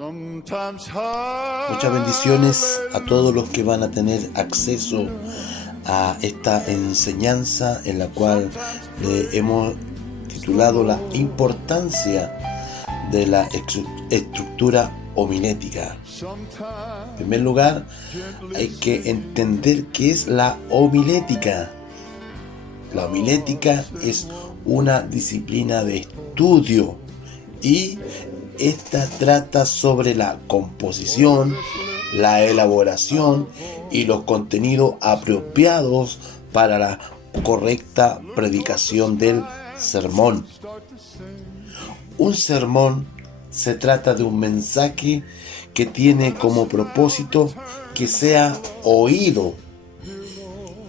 Muchas bendiciones a todos los que van a tener acceso a esta enseñanza en la cual le hemos titulado la importancia de la estructura homilética. En primer lugar, hay que entender qué es la homilética. La homilética es una disciplina de estudio y esta trata sobre la composición, la elaboración y los contenidos apropiados para la correcta predicación del sermón. Un sermón se trata de un mensaje que tiene como propósito que sea oído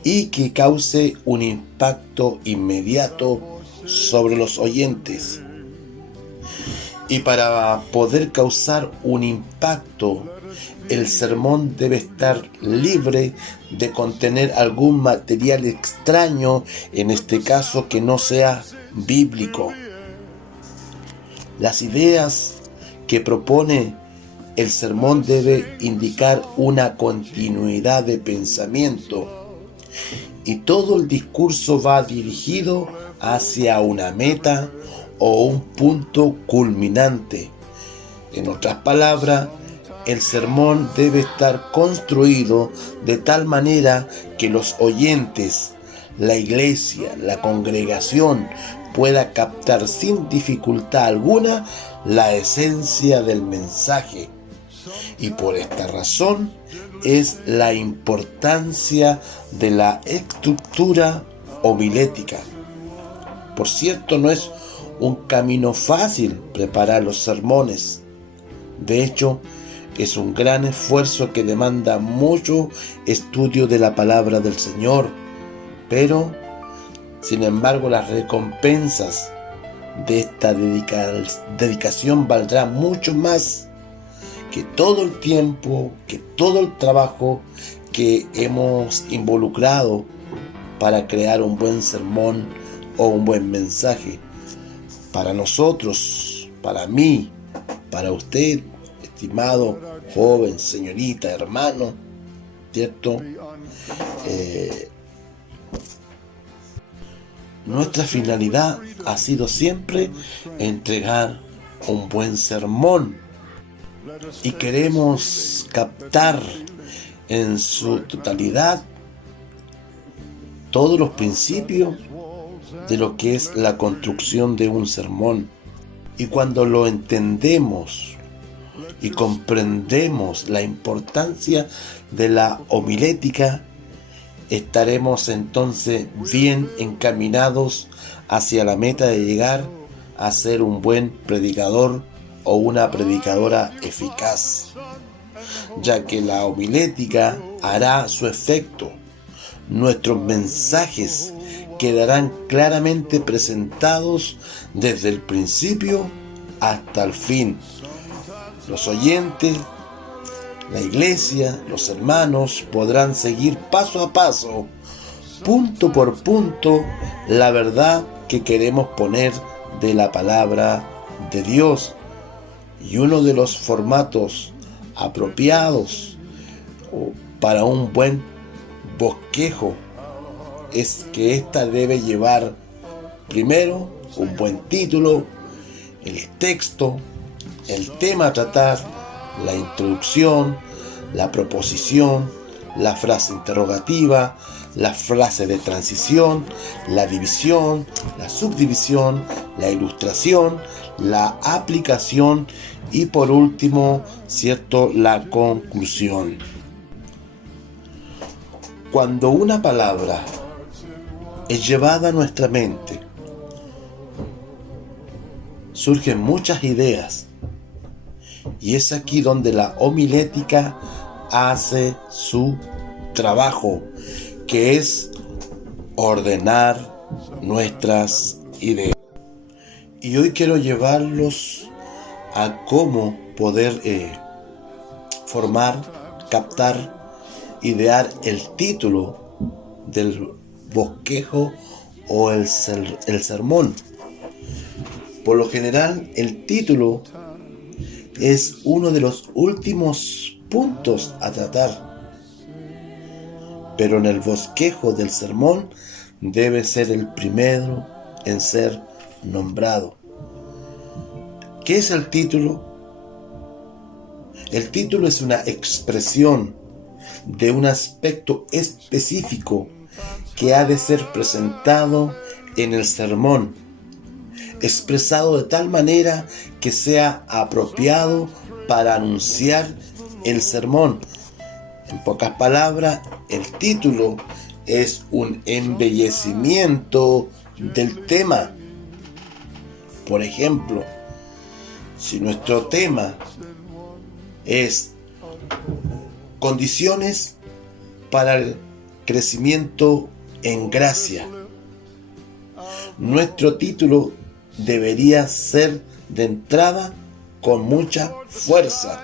y que cause un impacto inmediato sobre los oyentes. Y para poder causar un impacto, el sermón debe estar libre de contener algún material extraño, en este caso que no sea bíblico. Las ideas que propone el sermón debe indicar una continuidad de pensamiento y todo el discurso va dirigido hacia una meta o un punto culminante. En otras palabras, el sermón debe estar construido de tal manera que los oyentes, la iglesia, la congregación pueda captar sin dificultad alguna la esencia del mensaje. Y por esta razón es la importancia de la estructura homilética. Por cierto, no es un camino fácil preparar los sermones. De hecho, es un gran esfuerzo que demanda mucho estudio de la palabra del Señor. Pero, sin embargo, las recompensas de esta dedicación valdrán mucho más que todo el tiempo, que todo el trabajo que hemos involucrado para crear un buen sermón o un buen mensaje. Para nosotros, para mí, para usted, estimado joven, señorita, hermano, ¿cierto? Nuestra finalidad ha sido siempre entregar un buen sermón y queremos captar en su totalidad todos los principios de lo que es la construcción de un sermón. Y cuando lo entendemos y comprendemos la importancia de la homilética, estaremos entonces bien encaminados hacia la meta de llegar a ser un buen predicador o una predicadora eficaz, ya que la homilética hará su efecto. Nuestros mensajes quedarán claramente presentados desde el principio hasta el fin. Los oyentes, la iglesia, los hermanos podrán seguir paso a paso, punto por punto, la verdad que queremos poner de la palabra de Dios. Y uno de los formatos apropiados para un buen bosquejo es que ésta debe llevar primero un buen título, el texto, el tema a tratar, la introducción, la proposición, la frase interrogativa, la frase de transición, la división, la subdivisión, la ilustración, la aplicación y por último, ¿cierto?, la conclusión. Cuando una palabra es llevada a nuestra mente, surgen muchas ideas y es aquí donde la homilética hace su trabajo, que es ordenar nuestras ideas. Y hoy quiero llevarlos a cómo poder formar, captar, idear el título del bosquejo o el sermón. Por lo general, el título es uno de los últimos puntos a tratar, pero en el bosquejo del sermón debe ser el primero en ser nombrado. ¿Qué es el título? El título es una expresión de un aspecto específico que ha de ser presentado en el sermón, expresado de tal manera que sea apropiado para anunciar el sermón. En pocas palabras, el título es un embellecimiento del tema. Por ejemplo, si nuestro tema es condiciones para el crecimiento en gracia, nuestro título debería ser de entrada con mucha fuerza,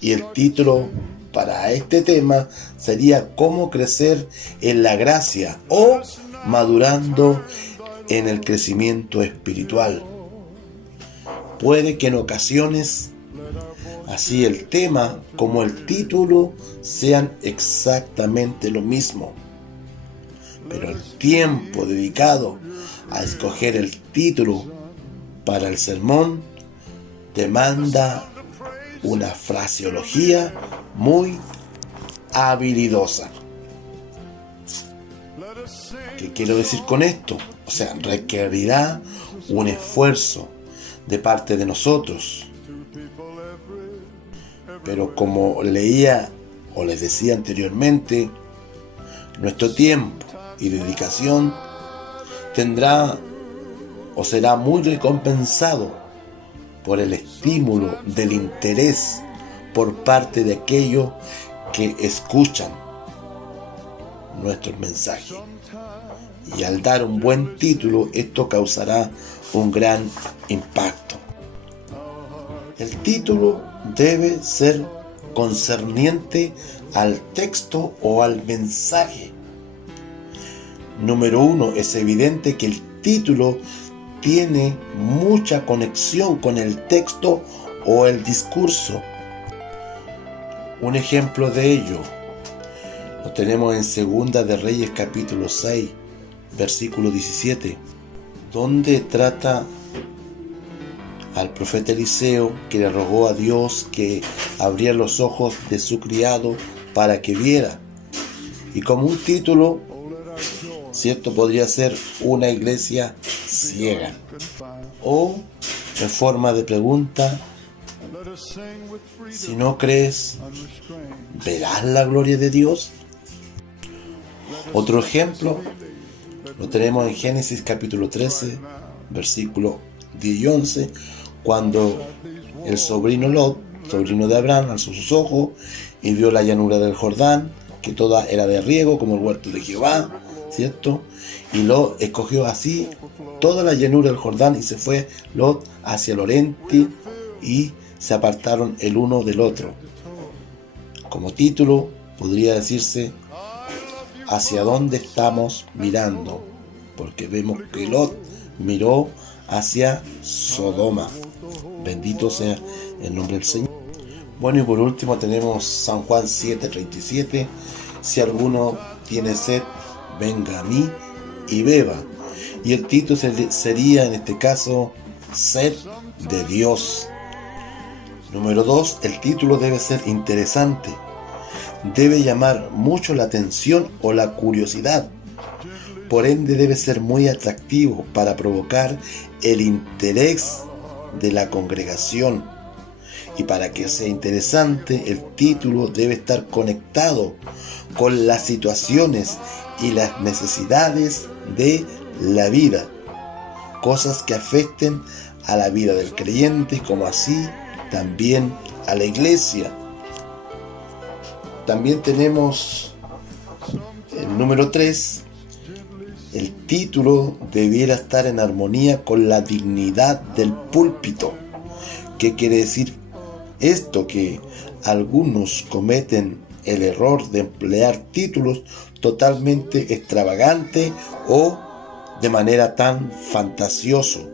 y el título para este tema sería cómo crecer en la gracia o madurando en el crecimiento espiritual. Puede que en ocasiones así el tema como el título sean exactamente lo mismo, pero el tiempo dedicado a escoger el título para el sermón demanda una fraseología muy habilidosa. ¿Qué quiero decir con esto? O sea, requerirá un esfuerzo de parte de nosotros. Pero como leía o les decía anteriormente, nuestro tiempo y dedicación tendrá o será muy recompensado por el estímulo del interés por parte de aquellos que escuchan nuestros mensajes. Y al dar un buen título, esto causará un gran impacto. El título debe ser concerniente al texto o al mensaje. Número 1, es evidente que el título tiene mucha conexión con el texto o el discurso. Un ejemplo de ello lo tenemos en Segunda de Reyes capítulo 6, versículo 17, donde trata al profeta Eliseo, que le rogó a Dios que abriera los ojos de su criado para que viera. Y como un título, ¿cierto?, podría ser una iglesia ciega. O en forma de pregunta, si no crees, ¿verás la gloria de Dios? Otro ejemplo lo tenemos en Génesis capítulo 13, versículo 10 y 11, cuando el sobrino Lot, sobrino de Abraham, alzó sus ojos y vio la llanura del Jordán, que toda era de riego, como el huerto de Jehová, ¿cierto? Y Lot escogió así toda la llanura del Jordán, y se fue Lot hacia el oriente, y se apartaron el uno del otro. Como título podría decirse ¿hacia dónde estamos mirando? Porque vemos que Lot miró hacia Sodoma. Bendito sea el nombre del Señor. Bueno, y por último tenemos San Juan 7:37. Si alguno tiene sed, venga a mí y beba. Y el título sería en este caso Sed de Dios. Número 2, el título debe ser interesante. Debe llamar mucho la atención o la curiosidad. Por ende debe ser muy atractivo para provocar el interés de la congregación. Y para que sea interesante, el título debe estar conectado con las situaciones y las necesidades de la vida, cosas que afecten a la vida del creyente, como así también a la iglesia. También tenemos el número 3. El título debiera estar en armonía con la dignidad del púlpito. ¿Qué quiere decir esto? Que algunos cometen el error de emplear títulos totalmente extravagantes o de manera tan fantasioso.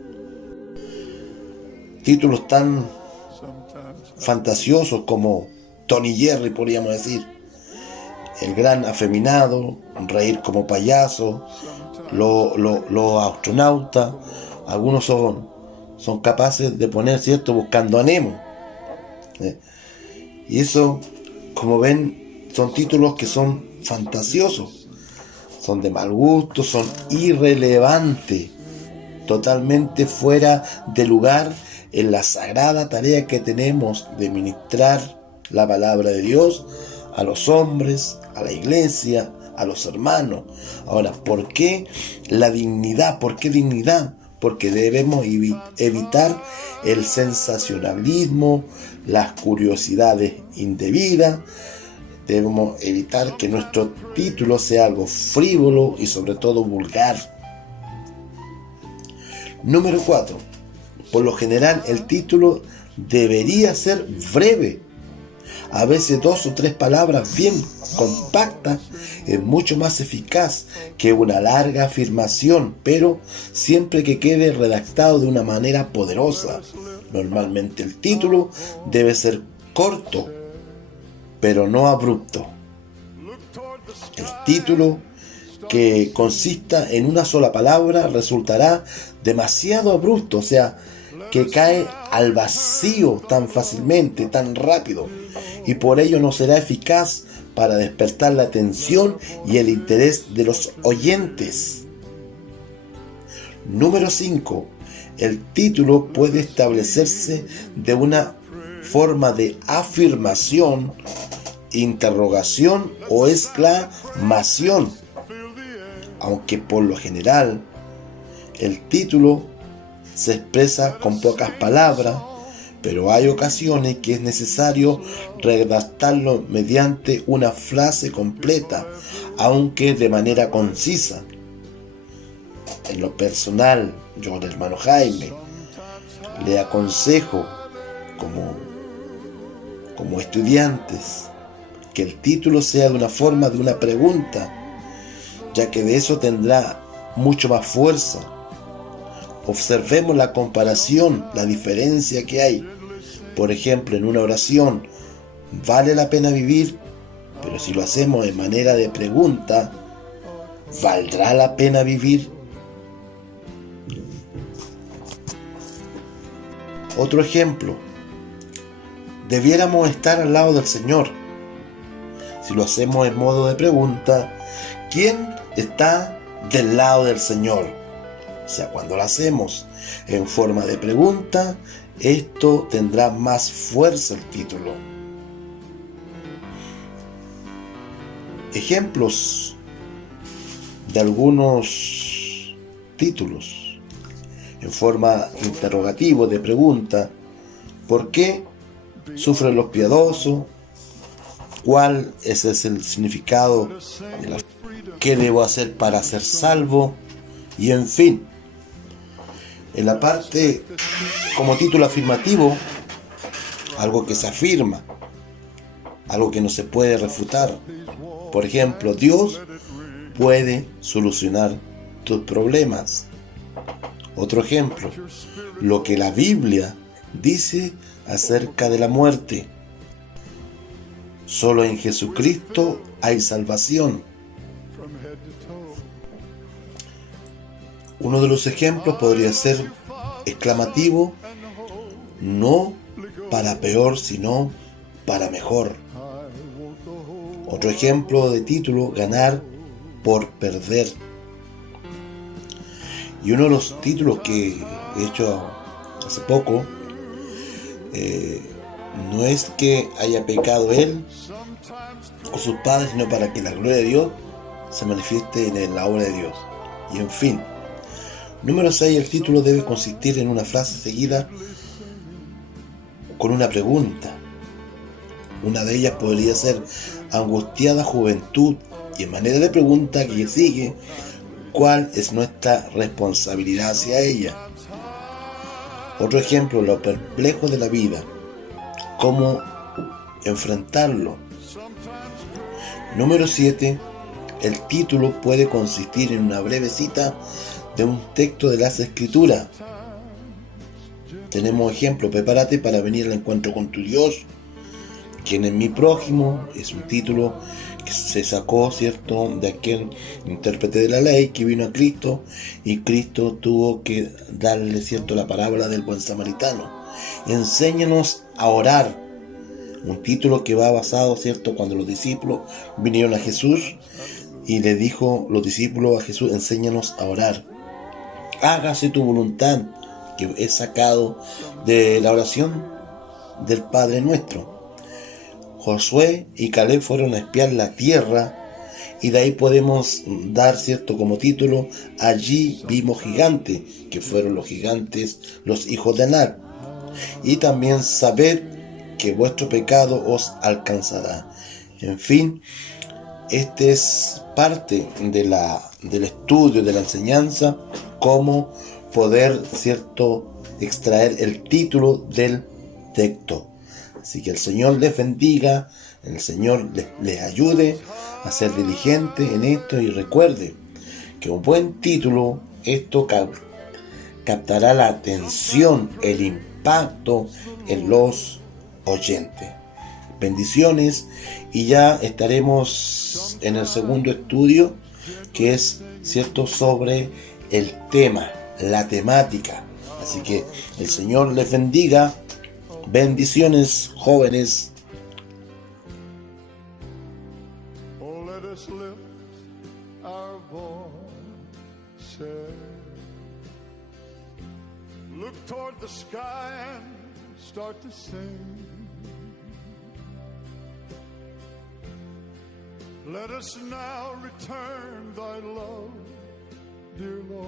Títulos tan fantasiosos como Tony Jerry, podríamos decir, el gran afeminado, reír como payaso, los astronautas, algunos son capaces de poner, ¿cierto?, Buscando a Nemo. Y eso, como ven, son títulos que son fantasiosos, son de mal gusto, son irrelevantes, totalmente fuera de lugar en la sagrada tarea que tenemos de ministrar la palabra de Dios a los hombres, a la iglesia, a los hermanos. Ahora, ¿por qué la dignidad? ¿Por qué dignidad? Porque debemos evitar el sensacionalismo, las curiosidades indebidas. Debemos evitar que nuestro título sea algo frívolo y sobre todo vulgar. Número 4. Por lo general el título debería ser breve. A veces 2 o 3 palabras bien compactas es mucho más eficaz que una larga afirmación, pero siempre que quede redactado de una manera poderosa. Normalmente el título debe ser corto, pero no abrupto. El título que consista en una sola palabra resultará demasiado abrupto, o sea, que cae al vacío tan fácilmente, tan rápido, y por ello no será eficaz para despertar la atención y el interés de los oyentes. Número 5. El título puede establecerse de una forma de afirmación, interrogación o exclamación. Aunque por lo general el título se expresa con pocas palabras, pero hay ocasiones que es necesario redactarlo mediante una frase completa, aunque de manera concisa. En lo personal, yo, el hermano Jaime, le aconsejo como estudiantes que el título sea de una forma de una pregunta, ya que de eso tendrá mucho más fuerza. Observemos la comparación, la diferencia que hay. Por ejemplo, en una oración, ¿vale la pena vivir? Pero si lo hacemos de manera de pregunta, ¿valdrá la pena vivir? Otro ejemplo, debiéramos estar al lado del Señor. Si lo hacemos en modo de pregunta, ¿quién está del lado del Señor? O sea, cuando lo hacemos en forma de pregunta, esto tendrá más fuerza el título. Ejemplos de algunos títulos en forma interrogativa de pregunta: ¿por qué sufren los piadosos? ¿Cuál es el significado de la fe? ¿Qué debo hacer para ser salvo? Y en fin, en la parte como título afirmativo, algo que se afirma, algo que no se puede refutar. Por ejemplo, Dios puede solucionar tus problemas. Otro ejemplo, lo que la Biblia dice acerca de la muerte. Solo en Jesucristo hay salvación. Uno de los ejemplos podría ser exclamativo: no para peor, sino para mejor. Otro ejemplo de título: ganar por perder. Y uno de los títulos que he hecho hace poco, no es que haya pecado él o sus padres, sino para que la gloria de Dios se manifieste en la obra de Dios. Y en fin. Número 6. El título debe consistir en una frase seguida con una pregunta. Una de ellas podría ser: angustiada juventud, y en manera de pregunta que sigue: ¿cuál es nuestra responsabilidad hacia ella? Otro ejemplo: lo perplejo de la vida, ¿cómo enfrentarlo? Número 7. El título puede consistir en una breve cita de un texto de las Escrituras. tenemos ejemplo: prepárate para venir al encuentro con tu Dios. ¿Quién es mi prójimo? Es un título que se sacó, ¿cierto?, de aquel intérprete de la ley que vino a Cristo, y Cristo tuvo que darle, ¿cierto?, la parábola del buen samaritano. Enséñanos a orar. Un título que va basado, ¿cierto?, cuando los discípulos vinieron a Jesús y le dijo los discípulos a Jesús: enséñanos a orar. Hágase tu voluntad, que es sacado de la oración del Padre Nuestro. Josué y Caleb fueron a espiar la tierra, y de ahí podemos dar, ¿cierto?, como título: allí vimos gigantes, que fueron los gigantes, los hijos de Anak. Y también: sabed que vuestro pecado os alcanzará. En fin, este es parte del estudio, de la enseñanza, cómo poder, ¿cierto?, extraer el título del texto. Así que el Señor les bendiga, el Señor les ayude a ser diligente en esto, y recuerde que un buen título, esto captará la atención, el impacto en los oyentes. Bendiciones, y ya estaremos en el segundo estudio, que es, ¿cierto?, sobre el tema, la temática. Así que el Señor les bendiga. Bendiciones, jóvenes. Oh, let us lift our voices, look toward the sky and start to sing. Let us now return thy love, dear Lord.